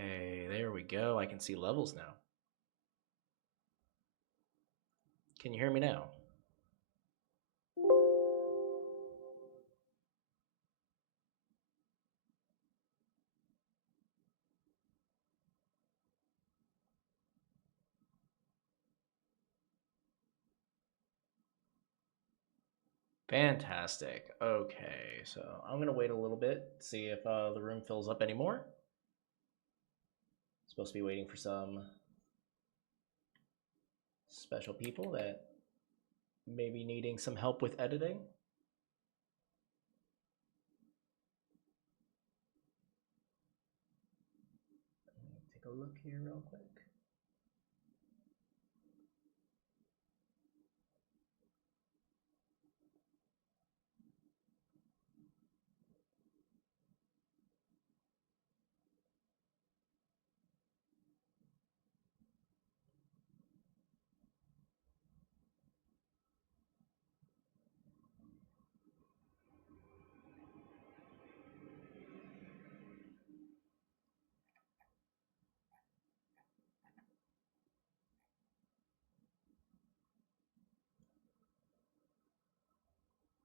Okay, there we go. I can see levels now. Can you hear me now? Fantastic. Okay, so I'm gonna wait a little bit, see if the room fills up anymore. Supposed to be waiting for some special people that may be needing some help with editing. Take a look here real quick.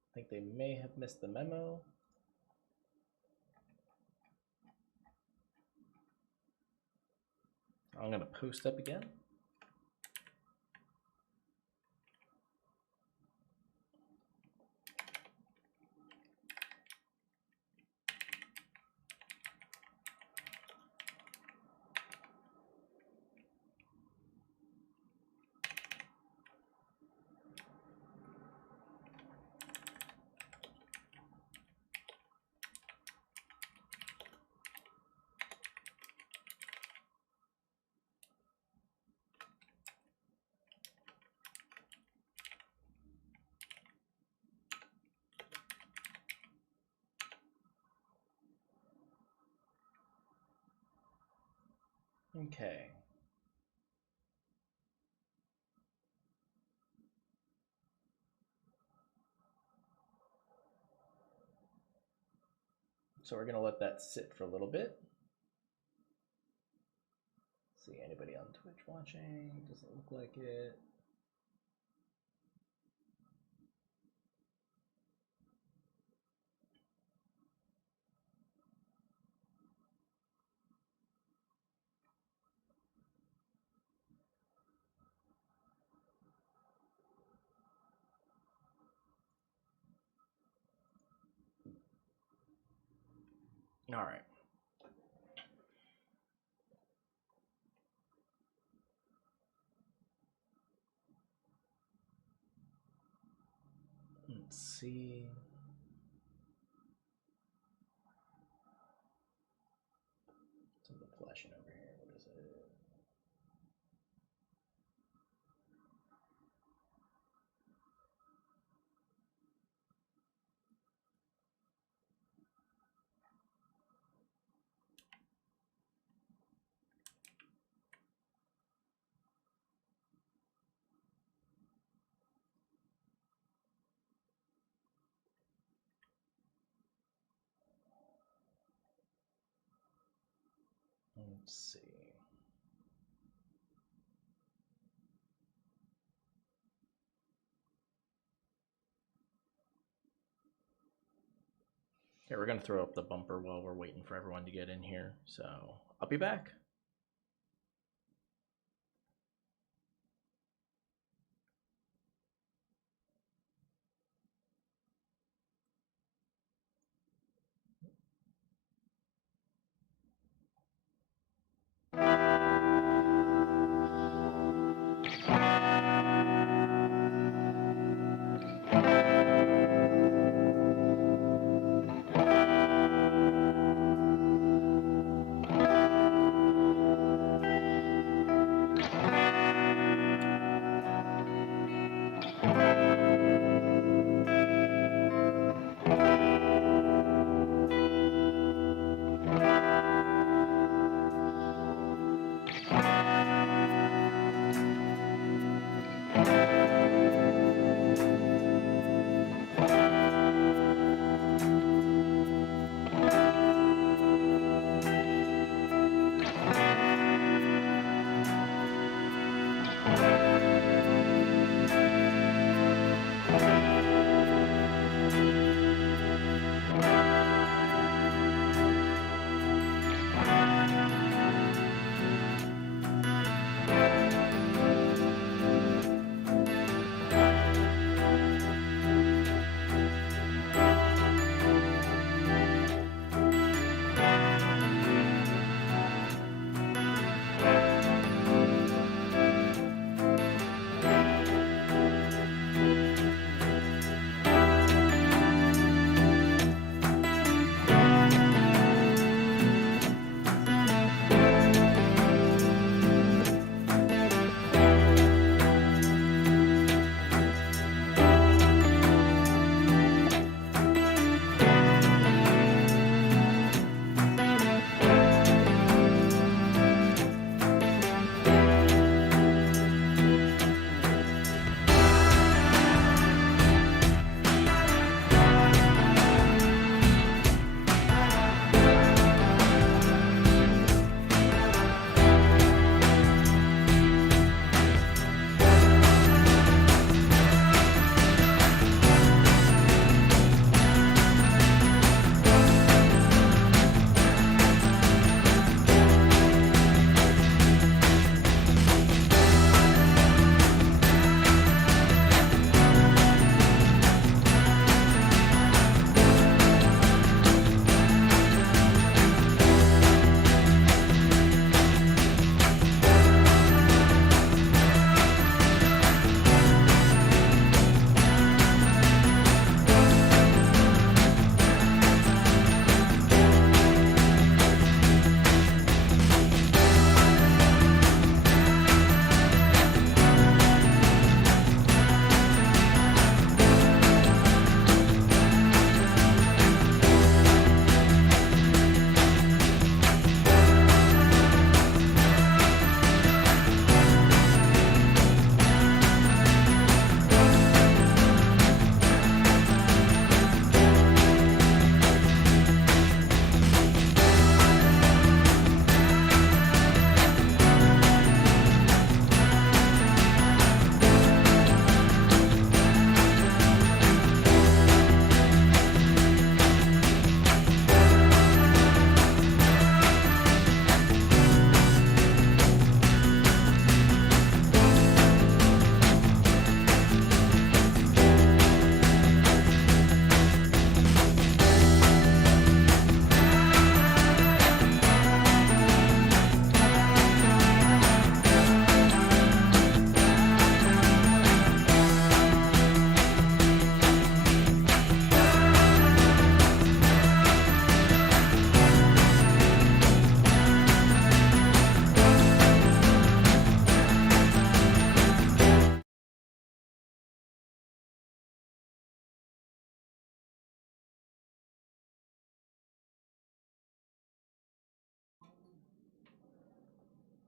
I think they may have missed the memo. I'm gonna post up again. Okay. So we're gonna let that sit for a little bit. See anybody on Twitch watching? Doesn't look like it. All right. Let's see. Something flashing over here. What is it? Let's see. Okay, we're gonna throw up the bumper while we're waiting for everyone to get in here. So I'll be back.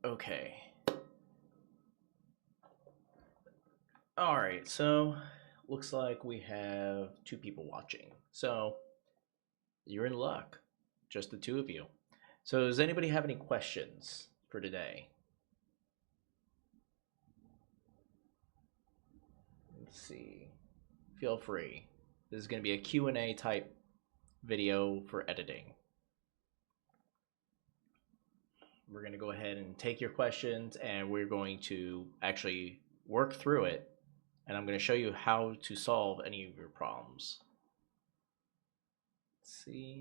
Okay. Alright, so looks like we have 2 people watching. So you're in luck. Just the 2 of you. So does anybody have any questions for today? Let's see. Feel free. This is going to be a Q&A type video for editing. We're going to go ahead and take your questions and we're going to actually work through it. And I'm going to show you how to solve any of your problems. Let's see.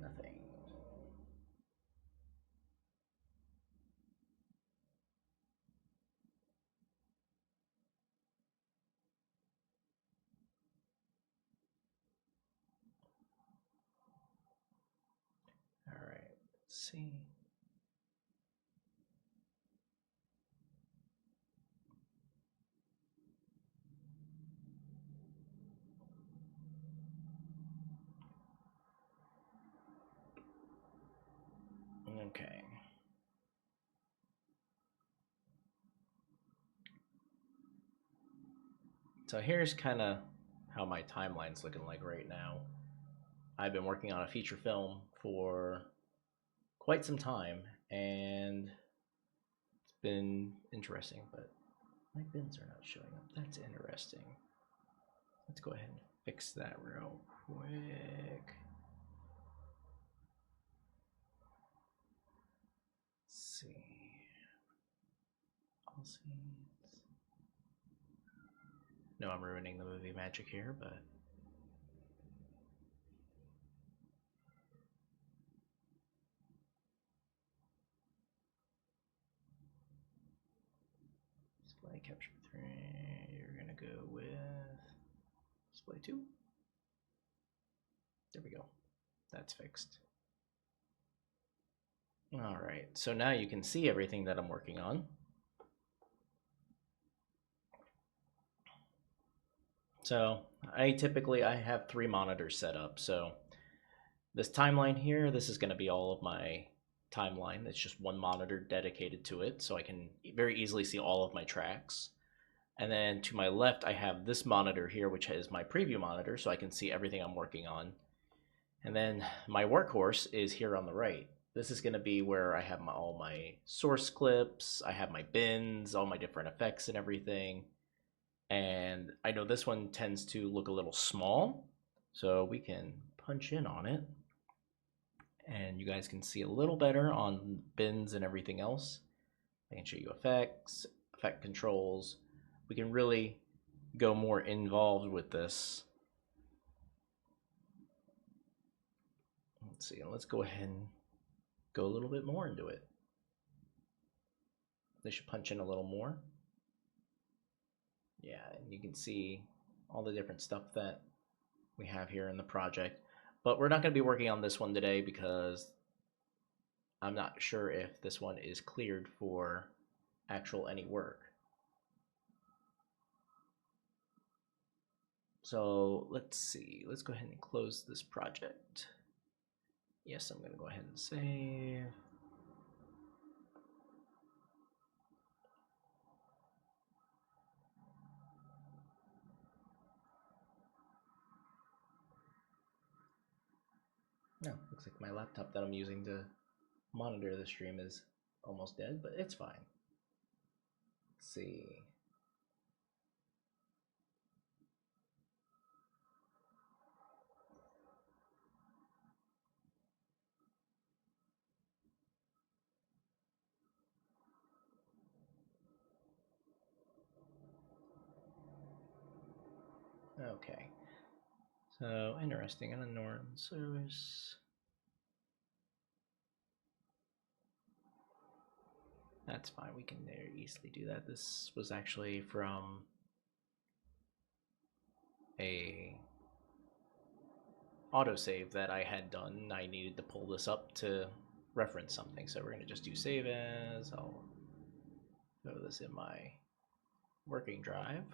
Nothing. All right. Let's see. Okay. So here's kind of how my timeline's looking like right now. I've been working on a feature film for quite some time, and it's been interesting, but my bins are not showing up. That's interesting. Let's go ahead and fix that real quick. Let's see. All scenes. No, I'm ruining the movie magic here, but display capture 3. You're gonna go with display 2. There we go. That's fixed. All right, so now you can see everything that I'm working on. So I have 3 monitors set up. So this timeline here, this is going to be all of my timeline. It's just one monitor dedicated to it, so I can very easily see all of my tracks. And then to my left, I have this monitor here, which is my preview monitor, so I can see everything I'm working on. And then my workhorse is here on the right. This is going to be where I have all my source clips, I have my bins, all my different effects and everything. And I know this one tends to look a little small, so we can punch in on it. And you guys can see a little better on bins and everything else. I can show you effects, effect controls. We can really go more involved with this. Let's see, let's go ahead and go a little bit more into it. They should punch in a little more. Yeah, and you can see all the different stuff that we have here in the project. But we're not going to be working on this one today because I'm not sure if this one is cleared for actual any work. So let's see. Let's go ahead and close this project. Yes, I'm going to go ahead and save. No, looks like my laptop that I'm using to monitor the stream is almost dead, but it's fine. Let's see. Okay. So interesting, and a Norton service. That's fine, we can very easily do that. This was actually from a autosave that I had done. I needed to pull this up to reference something, so we're going to just do save as. I'll throw this in my working drive.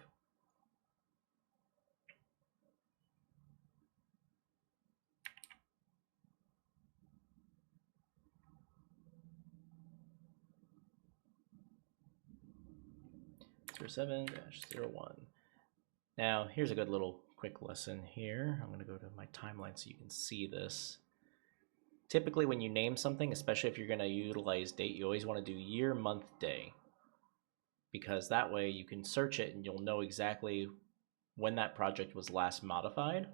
07-01. Now, here's a good little quick lesson here. I'm going to go to my timeline so you can see this. Typically, when you name something, especially if you're going to utilize date, you always want to do year, month, day. Because that way you can search it and you'll know exactly when that project was last modified.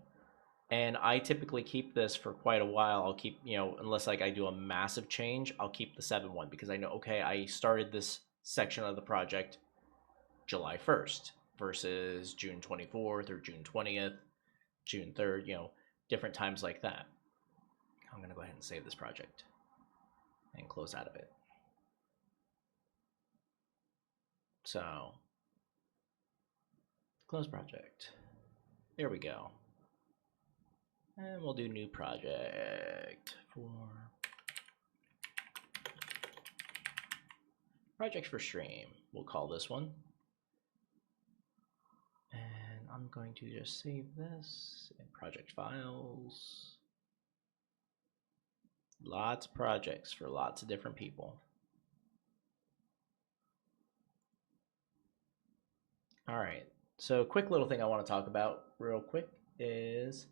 And I typically keep this for quite a while. I'll keep, unless like I do a massive change, I'll keep the 7-1 because I know, okay, I started this section of the project July 1st versus June 24th or June 20th, June 3rd, different times like that. I'm going to go ahead and save this project and close out of it. So, close project. There we go. And we'll do new project for project for stream. We'll call this one. And I'm going to just save this in project files. Lots of projects for lots of different people. All right, so quick little thing I want to talk about real quick is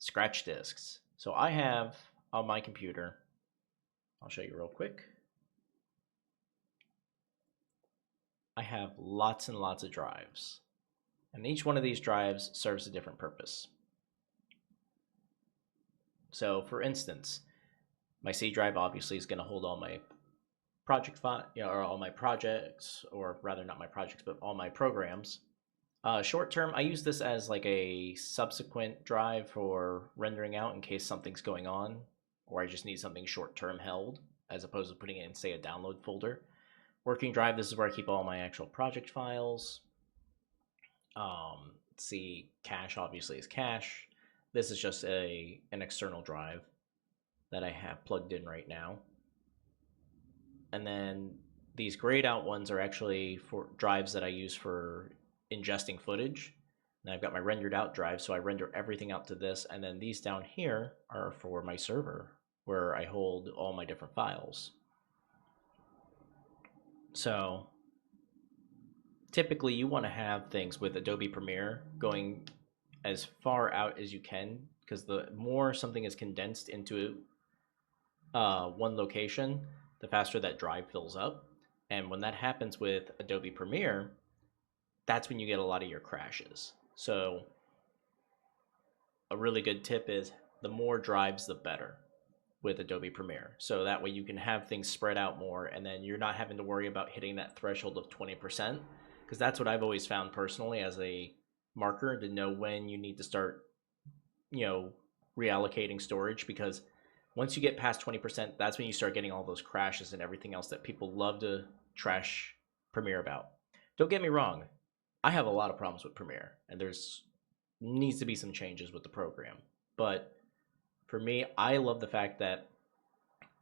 scratch disks. So I have on my computer, I'll show you real quick. I have lots and lots of drives, and each one of these drives serves a different purpose. So for instance, my C drive obviously is going to hold all my project file, or all my projects, or rather not my projects, but all my programs. Short term, I use this as like a subsequent drive for rendering out in case something's going on, or I just need something short term held, as opposed to putting it in, say, a download folder. Working drive, this is where I keep all my actual project files. Let's see, cache obviously is cache. This is just an external drive that I have plugged in right now. And then these grayed out ones are actually for drives that I use for ingesting footage. And I've got my rendered out drive, so I render everything out to this. And then these down here are for my server, where I hold all my different files. So typically you want to have things with Adobe Premiere going as far out as you can, because the more something is condensed into one location, the faster that drive fills up. And when that happens with Adobe Premiere, that's when you get a lot of your crashes. So a really good tip is the more drives, the better with Adobe Premiere. So that way you can have things spread out more, and then you're not having to worry about hitting that threshold of 20%, because that's what I've always found personally as a marker to know when you need to start, reallocating storage, because once you get past 20%, that's when you start getting all those crashes and everything else that people love to trash Premiere about. Don't get me wrong, I have a lot of problems with Premiere, and there's needs to be some changes with the program. But for me, I love the fact that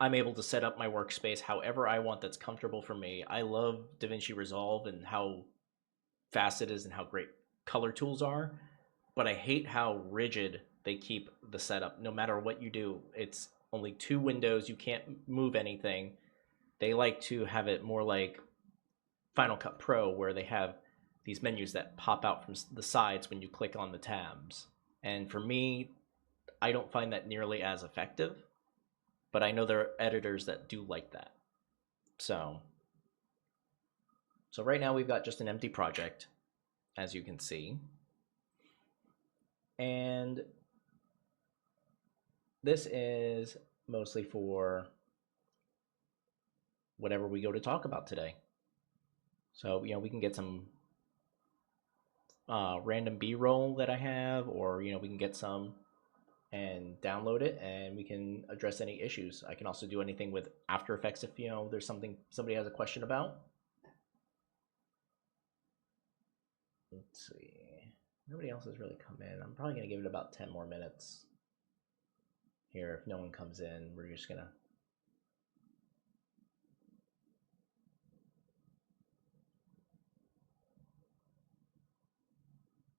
I'm able to set up my workspace however I want that's comfortable for me. I love DaVinci Resolve and how fast it is and how great color tools are, but I hate how rigid they keep the setup. No matter what you do, it's only 2 windows, you can't move anything. They like to have it more like Final Cut Pro, where they have these menus that pop out from the sides when you click on the tabs. And for me, I don't find that nearly as effective, but I know there are editors that do like that. So right now we've got just an empty project, as you can see. And this is mostly for whatever we go to talk about today. So, we can get some random B-roll that I have, or, we can get some and download it, and we can address any issues. I can also do anything with After Effects if, there's something somebody has a question about. Let's see. Nobody else has really come in. I'm probably going to give it about 10 more minutes here. If no one comes in, we're just going to...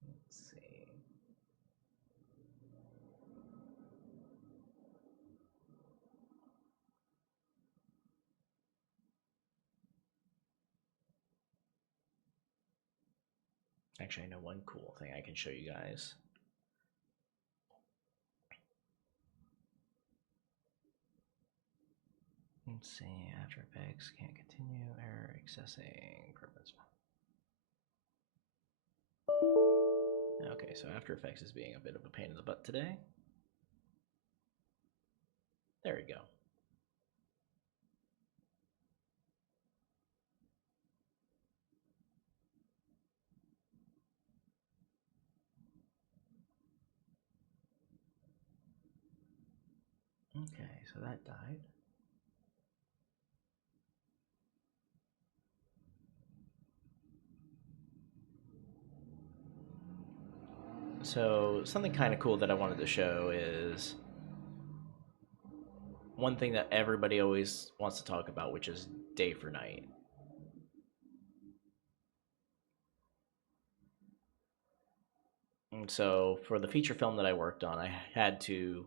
Let's see. Actually, I know one cool thing I can show you guys. Let's see, After Effects can't continue, error accessing purpose. Okay, so After Effects is being a bit of a pain in the butt today. There we go. Okay, so that died. So something kind of cool that I wanted to show is one thing that everybody always wants to talk about, which is day for night. And so for the feature film that I worked on, I had to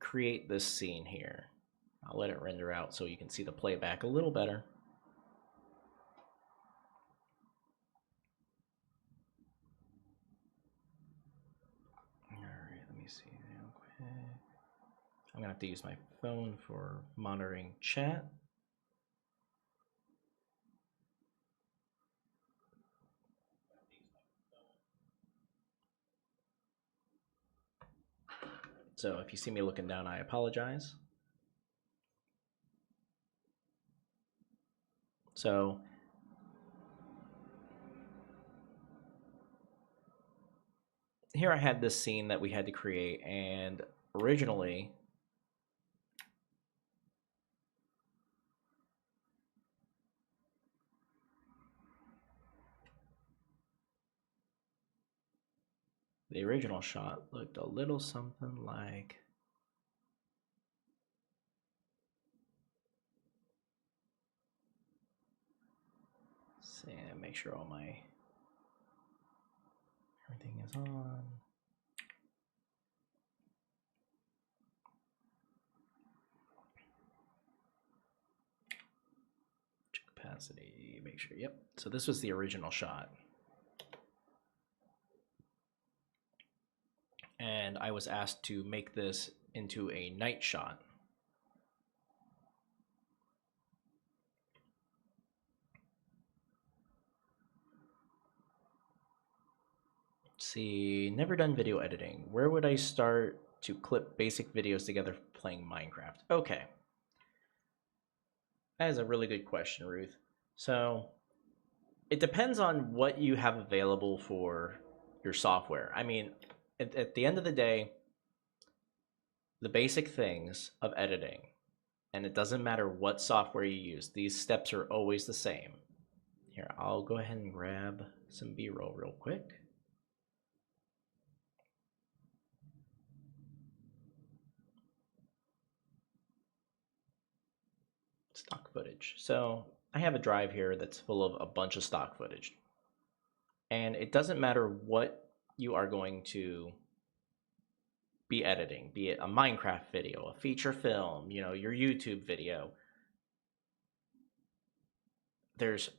create this scene here. I'll let it render out so you can see the playback a little better. Alright, let me see real quick. I'm gonna have to use my phone for monitoring chat. So if you see me looking down, I apologize. So here I had this scene that we had to create, and originally the original shot looked a little something like see, make sure all my everything is on. Capacity, make sure, yep. So this was the original shot. And I was asked to make this into a night shot. See, never done video editing. Where would I start to clip basic videos together playing Minecraft? Okay. That is a really good question, Ruth. So it depends on what you have available for your software. I mean, at the end of the day, the basic things of editing, and it doesn't matter what software you use, these steps are always the same. Here, I'll go ahead and grab some B-roll real quick. Stock footage. So I have a drive here that's full of a bunch of stock footage. And it doesn't matter what you are going to be editing, be it a Minecraft video, a feature film, you know, your YouTube video. There's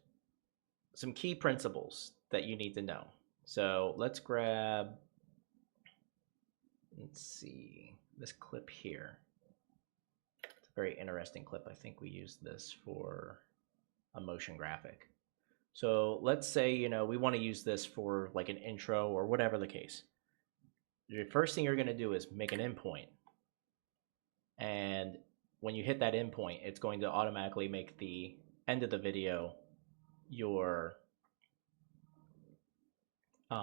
some key principles that you need to know. So let's grab, let's see, this clip here. It's a very interesting clip. I think we used this for a motion graphic. So let's say, you know, we want to use this for like an intro or whatever the case. The first thing you're going to do is make an endpoint. And when you hit that endpoint, it's going to automatically make the end of the video your, it's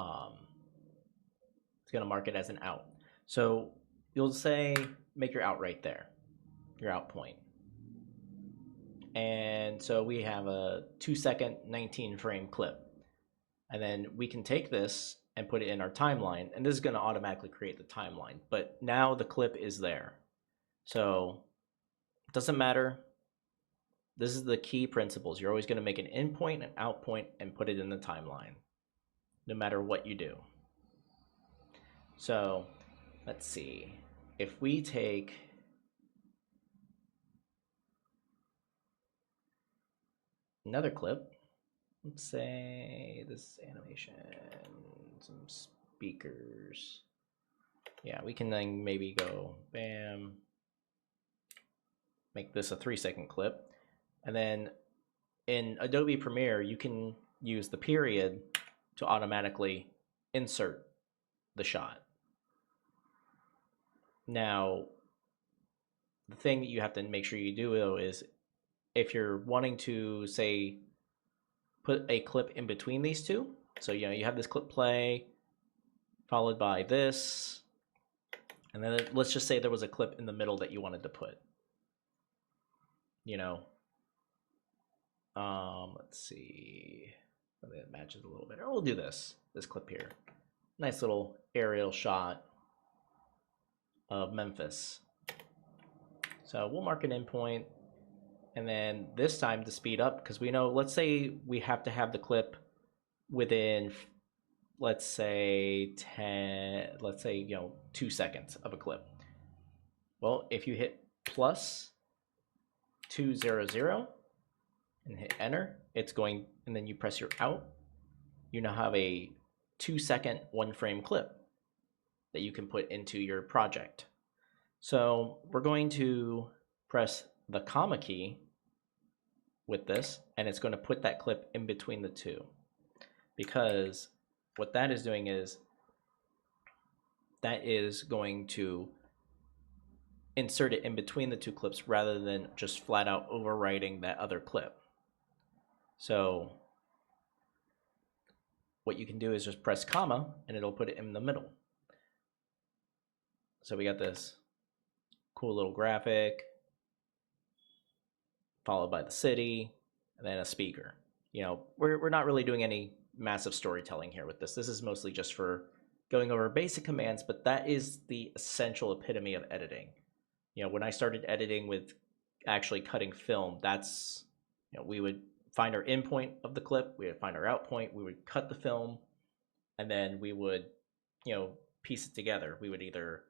going to mark it as an out. So you'll say, make your out right there, your out point. And so we have a 2-second, 19-frame clip. And then we can take this and put it in our timeline, and this is going to automatically create the timeline. But now the clip is there. So it doesn't matter. This is the key principles. You're always going to make an in point, an out point, and put it in the timeline, no matter what you do. So let's see. If we take another clip, let's say this animation, some speakers. Yeah, we can then maybe go bam, make this a 3-second clip. And then in Adobe Premiere, you can use the period to automatically insert the shot. Now, the thing that you have to make sure you do though is if you're wanting to say put a clip in between these two, so you have this clip play followed by this, and then let's just say there was a clip in the middle that you wanted to put. Let's see, it matches a little better. We'll do this clip here. Nice little aerial shot of Memphis. So we'll mark an endpoint, and then this time to speed up, because we know, let's say we have to have the clip within, let's say 2 seconds of a clip. Well, if you hit plus 200 and hit enter, it's going, and then you press your out, you now have a 2-second 1-frame clip that you can put into your project. So we're going to press the comma key with this, and it's going to put that clip in between the two, because what that is doing is that is going to insert it in between the two clips rather than just flat out overwriting that other clip. So what you can do is just press comma and it'll put it in the middle. So we got this cool little graphic followed by the city and then a speaker. We're not really doing any massive storytelling here with this. This is mostly just for going over basic commands, but that is the essential epitome of editing. When I started editing with actually cutting film, that's, we would find our in point of the clip, we would find our out point, we would cut the film, and then we would, piece it together. We would either,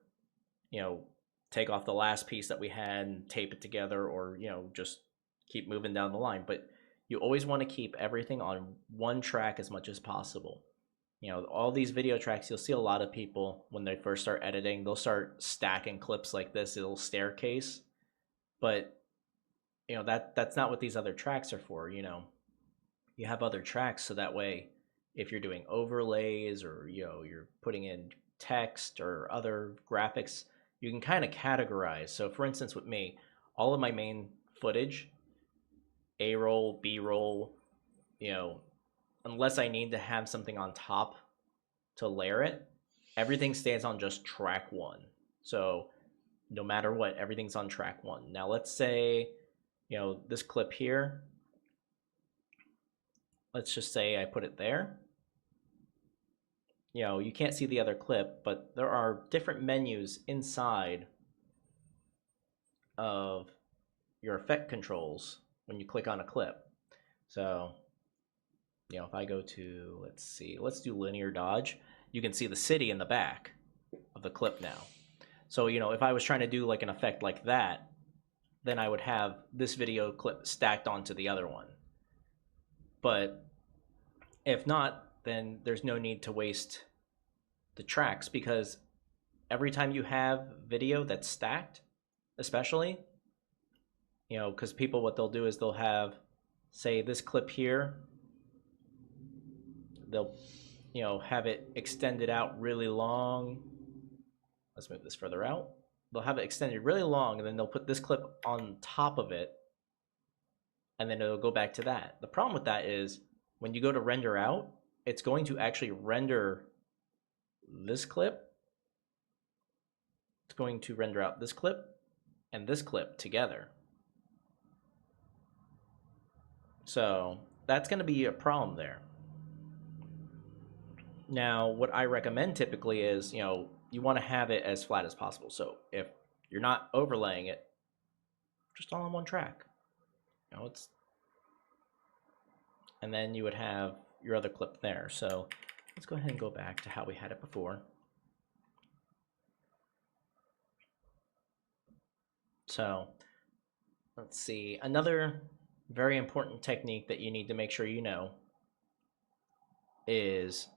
take off the last piece that we had and tape it together, or, just keep moving down the line. But you always want to keep everything on one track as much as possible. All these video tracks, you'll see a lot of people when they first start editing, they'll start stacking clips like this little staircase. But that's not what these other tracks are for. You have other tracks so that way if you're doing overlays or you're putting in text or other graphics, you can kind of categorize. So for instance, with me, all of my main footage, A-roll, B-roll, unless I need to have something on top to layer it, everything stays on just track 1. So no matter what, everything's on track 1. Now let's say, this clip here, let's just say I put it there. You can't see the other clip, but there are different menus inside of your effect controls when you click on a clip. So if I go to, let's do linear dodge, you can see the city in the back of the clip now. So, if I was trying to do like an effect like that, then I would have this video clip stacked onto the other one. But if not, then there's no need to waste the tracks, because every time you have video that's stacked, especially, because people, what they'll do is they'll have, say, this clip here, they'll have it extended out really long. Let's move this further out. They'll have it extended really long, and then they'll put this clip on top of it, and then it'll go back to that. The problem with that is when you go to render out, it's going to actually render this clip. It's going to render out this clip and this clip together. So that's going to be a problem there. Now, what I recommend typically is, you want to have it as flat as possible. So if you're not overlaying it, just all on one track. And then you would have your other clip there. So let's go ahead and go back to how we had it before. So let's see. Another very important technique that you need to make sure you know is,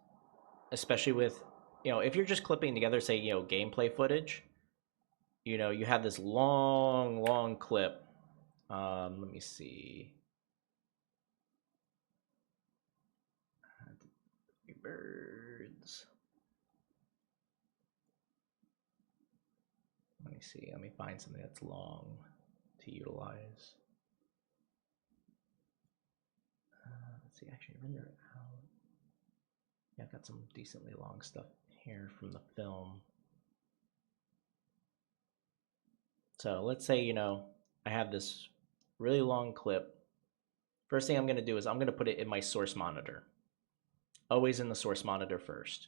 especially with, if you're just clipping together, say, gameplay footage, you have this long, long clip. Let me see. Birds. Let me see. Let me find something that's long to utilize. Let's see. Actually, render it out. Yeah, I've got some decently long stuff here from the film. So let's say, I have this really long clip. First thing I'm going to do is I'm going to put it in my source monitor. Always in the source monitor first.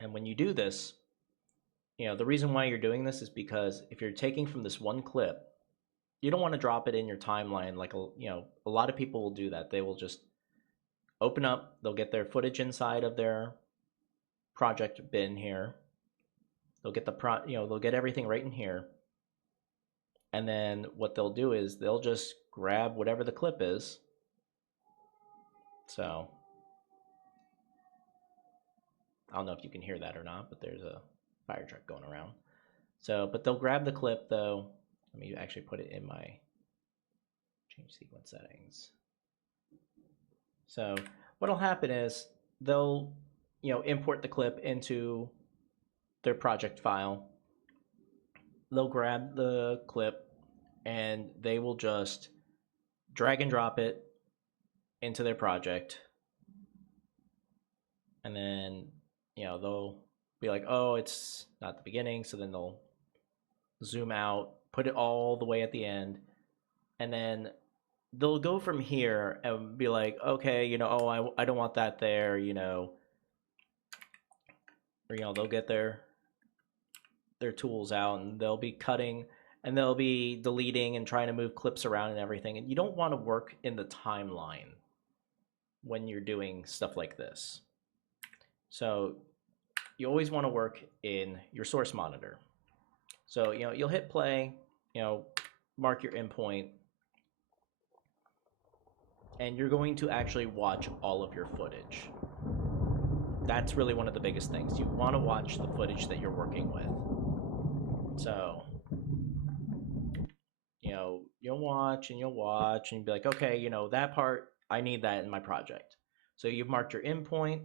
And when you do this, the reason why you're doing this is because if you're taking from this one clip, you don't want to drop it in your timeline like a lot of people will do that. They will just open up, they'll get their footage inside of their project bin here. They'll get they'll get everything right in here. And then what they'll do is they'll just grab whatever the clip is. So I don't know if you can hear that or not, but there's a fire truck going around. So, but they'll grab the clip though. Let me actually put it in my change sequence settings. So what'll happen is they'll, import the clip into their project file. They'll grab the clip and they will just drag and drop it into their project. And then, they'll be like, oh, it's not the beginning. So then they'll zoom out, put it all the way at the end. And then they'll go from here and be like, okay, oh, I don't want that there, or, they'll get their tools out and they'll be cutting and they'll be deleting and trying to move clips around and everything. And you don't want to work in the timeline when you're doing stuff like this. So you always want to work in your source monitor. So, you'll hit play, mark your endpoint, and you're going to actually watch all of your footage. That's really one of the biggest things. You want to watch the footage that you're working with. So, you'll watch and you'll be like, okay, that part, I need that in my project. So you've marked your in point,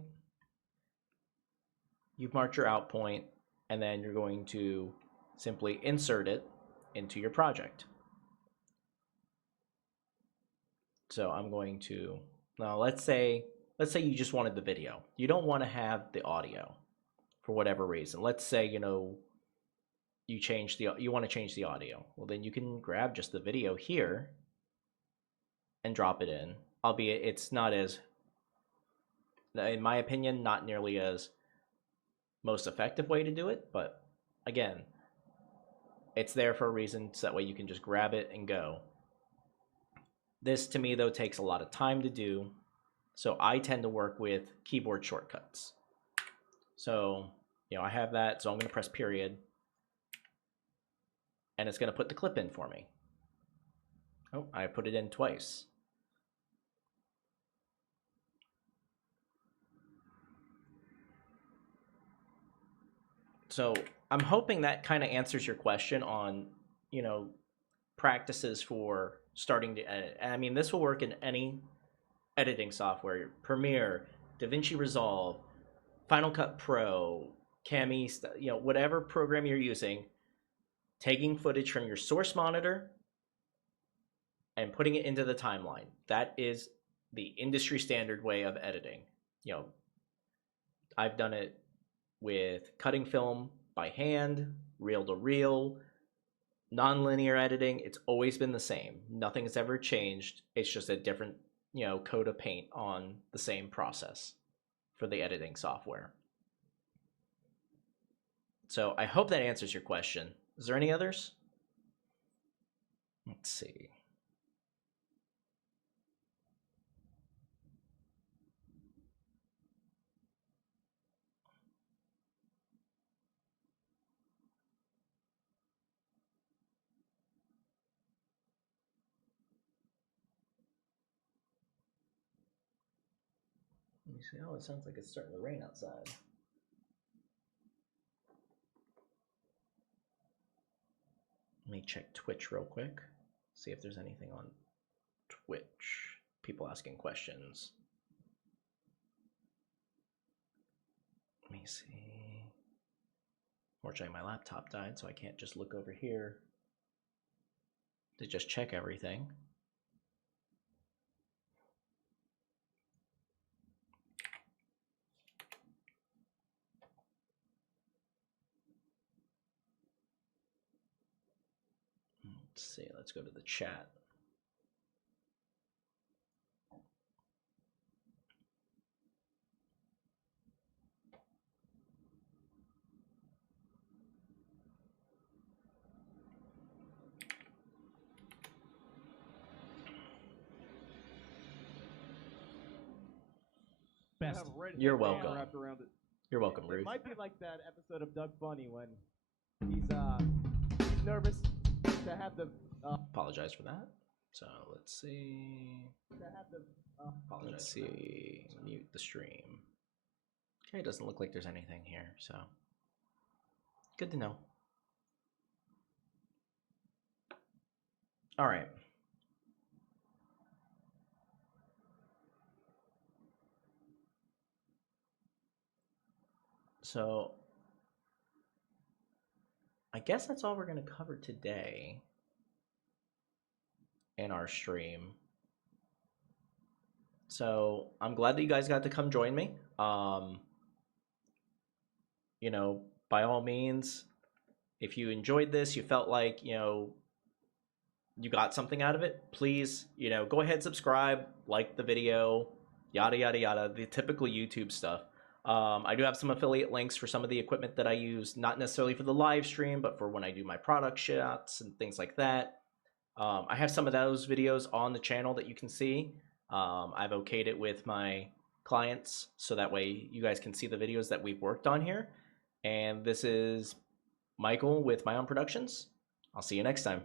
you've marked your out point, and then you're going to simply insert it into your project. So I'm going to, now let's say you just wanted the video. You don't want to have the audio for whatever reason. Let's say, you want to change the audio. Well, then you can grab just the video here and drop it in. Albeit it's not as, in my opinion, not nearly as most effective way to do it. But again, it's there for a reason, so that way you can just grab it and go. This, to me, though, takes a lot of time to do. So I tend to work with keyboard shortcuts. So, I have that. So I'm going to press period. And it's going to put the clip in for me. Oh, I put it in twice. So I'm hoping that kind of answers your question on, practices for starting to edit. I mean, this will work in any editing software: Premiere, DaVinci Resolve, Final Cut Pro, Cami, whatever program you're using. Taking footage from your source monitor and putting it into the timeline. That is the industry standard way of editing. I've done it with cutting film by hand, reel to reel, non-linear editing. It's always been the same. Nothing has ever changed. It's just a different, coat of paint on the same process for the editing software. So I hope that answers your question. Is there any others? Let's see. You see, oh, it sounds like it's starting to rain outside. Let me check Twitch real quick. See if there's anything on Twitch. People asking questions. Let me see. Fortunately, my laptop died, so I can't just look over here to just check everything. Let's see, let's go to the chat. Best. You're welcome. You're welcome, Ruth. It might be like that episode of Doug Funny when he's nervous to have the. Apologize for that. So let's see. Let's see. Mute the stream. Okay, it doesn't look like there's anything here, so good to know. All right. So I guess that's all we're going to cover today in our stream. So I'm glad that you guys got to come join me. You know, by all means, if you enjoyed this, you felt like, you know, you got something out of it, please, you know, go ahead, subscribe, like the video, yada, yada, yada, the typical YouTube stuff. I do have some affiliate links for some of the equipment that I use, not necessarily for the live stream, but for when I do my product shots and things like that. I have some of those videos on the channel that you can see. I've okayed it with my clients so that way you guys can see the videos that we've worked on here. And this is Michael with My Own Productions. I'll see you next time.